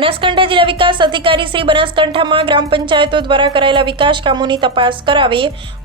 બનાસકાંઠા જિલ્લા વિકાસ અધિકારી શ્રી બનાસકાંઠામાં ગ્રામ પંચાયતો દ્વારા કરાયેલા વિકાસ કામોની તપાસ કરાવે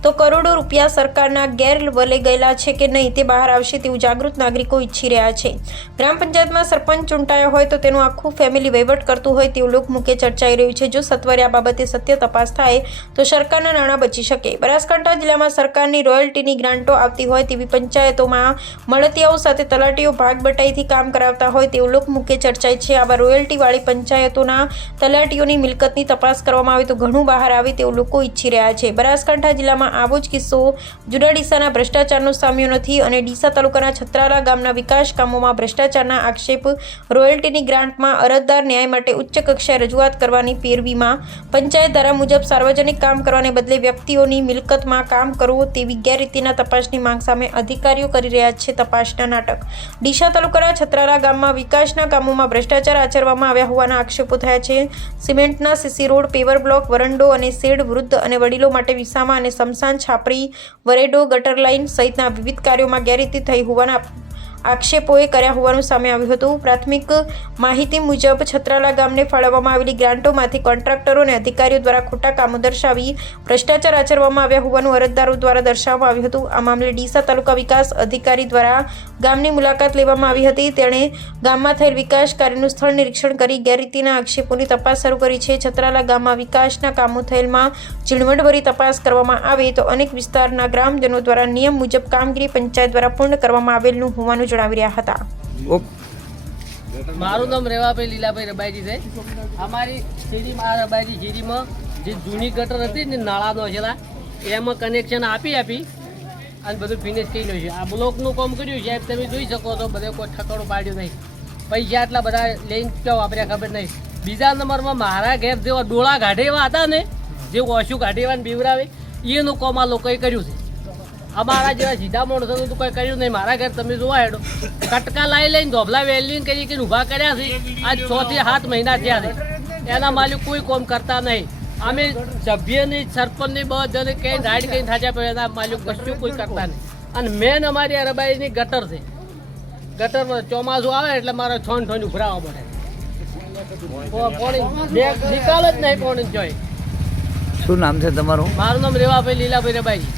તો કરોડો રૂપિયા સરકારના ગેરવલે ગયેલા છે કે નહીં તે બહાર આવશે તેવું જાગૃત નાગરિકો ઈચ્છી રહ્યા છે। ગ્રામ પંચાયતમાં સરપંચ ચૂંટાયો હોય તો તેનું આખું ફેમિલી વહીવટ કરતું હોય તેવું લોકમુખે ચર્ચાઈ રહ્યું છે। જો સત્વરે આ બાબતે સત્ય તપાસ થાય તો સરકારના નાણાં બચી શકે। બનાસકાંઠા જિલ્લામાં સરકારની રોયલ્ટીની ગ્રાન્ટો આવતી હોય તેવી પંચાયતોમાં મળતિયાઓ સાથે તલાટીઓ ભાગ બટાઈથી કામ કરાવતા હોય તેવું લોકમુખે ચર્ચાય છે। આવા રોયલ્ટીવાળી પંચાયતોના તલાટીઓની મિલકતની તપાસ કરવામાં આવે તો ઘણું બહાર આવે તેવું લોકો ઈચ્છી રહ્યા છે। બનાસકાંઠા જિલ્લામાં આવો જ કિસ્સો જુના ડીસાના ભ્રષ્ટાચારનો સામ્યો નથી અને ડીસા તાલુકાના છત્રાલા ગામના વિકાસ કામોમાં ભ્રષ્ટાચારના આક્ષેપ રોયલ્ટીની ગ્રાન્ટમાં અરજદાર ન્યાય માટે ઉચ્ચ કક્ષાએ રજૂઆત કરવાની પેરવીમાં પંચાયત ધારા મુજબ સાર્વજનિક કામ કરવાને બદલે વ્યક્તિઓની મિલકતમાં કામ કરવું તેવી ગેરરીતિના તપાસની માંગ સામે અધિકારીઓ કરી રહ્યા છે તપાસના નાટક। ડીસા તાલુકાના છત્રાલા ગામમાં વિકાસના કામોમાં ભ્રષ્ટાચાર આચરવામાં આવ્યા હોવાના આક્ષેપો થયા છે। સિમેન્ટના સીસી રોડ, પેવર બ્લોક, વરંડો અને શેડ, વૃદ્ધ અને વડીલો માટે વિસામા અને સ્મશાન છાપરી, વરેડો, ગટર લાઇન સહિતના વિવિધ કાર્યોમાં ગેરરીતિ થઈ હોવાના આક્ષેપોએ કર્યા હોવાનું સામે આવ્યું હતું। પ્રાથમિક માહિતી મુજબ છત્રાલા ગામને ફાળવવામાં આવેલી ગ્રાન્ટોમાંથી કોન્ટ્રાક્ટરો અને અધિકારીઓ દ્વારા ખોટા કામો દર્શાવી ભ્રષ્ટાચાર આચરવામાં આવ્યા હોવાનું અરજદારો દ્વારા દર્શાવવામાં આવ્યું હતું। આ મામલે ડીસા તાલુકા વિકાસ અધિકારી દ્વારા ગામની મુલાકાત લેવામાં આવી હતી। તેણે ગામમાં થયેલ વિકાસ કાર્યનું સ્થળ નિરીક્ષણ કરી ગેરરીતિના આક્ષેપોની તપાસ શરૂ કરી છે। છત્રાલા ગામમાં વિકાસના કામો થયેલમાં ઝીણવટભરી તપાસ કરવામાં આવે તો અનેક વિસ્તારના ગ્રામજનો દ્વારા નિયમ મુજબ કામગીરી પંચાયત દ્વારા પૂર્ણ કરવામાં આવેલું હોવાનું જણાવી રહ્યા હતા। મારું નામ રેવાભાઈ લીલાભાઈ રબાઈજી છે। અમારી શેરીમાં આ રબાઈજી શેરીમાં જે જૂની ગટર હતી ને નાળાનો છેલ્લા એમાં કનેક્શન આપી અને બધું ફિનિશ થઈ ગયું છે। આ બ્લોકનું કામ કર્યું સાહેબ, તમે જોઈ શકો છો, બધે કોઈ ઠકાણું પાડ્યું નહીં। પૈસા એટલા બધા લઈને ક્યાં વાપર્યા ખબર નહીં। બીજા નંબરમાં મારા ઘેર જેવા ડોળા ગાઢે એવા હતા ને, જે ઓછું ગાઢે એવા બીવરાવે એનું કામ આ લોકોએ કર્યું છે। અમારા જેવા સીધા માણસોનું તો કોઈ કર્યું નહીં। મારા ઘર તમે જોવા હેડો, કટકા લાવી લઈને ધોબલા વેલ્ડિંગ કરી કે ઊભા કર્યા છે। આજ 6 થી 7 મહિના થયા છે, એના માલિક કોઈ કામ કરતા નહીં। અમે સભ્યની સરપંચની બધાને કંઈ રાઈડ કંઈ થાચ્યા પણ એના માલિક કશું કોઈ કરતા નહીં। અને મેન અમારી અરબાઈની ગટર છે। ગટરમાં ચોમાસું આવે એટલે મારે છોન ઠોન ઉભરાવા પડે, નિકાલ જ નહીં પાણી જોઈ। શું નામ છે તમારું? મારું નામ રેવાભાઈ લીલાભાઈ રબાઈજી।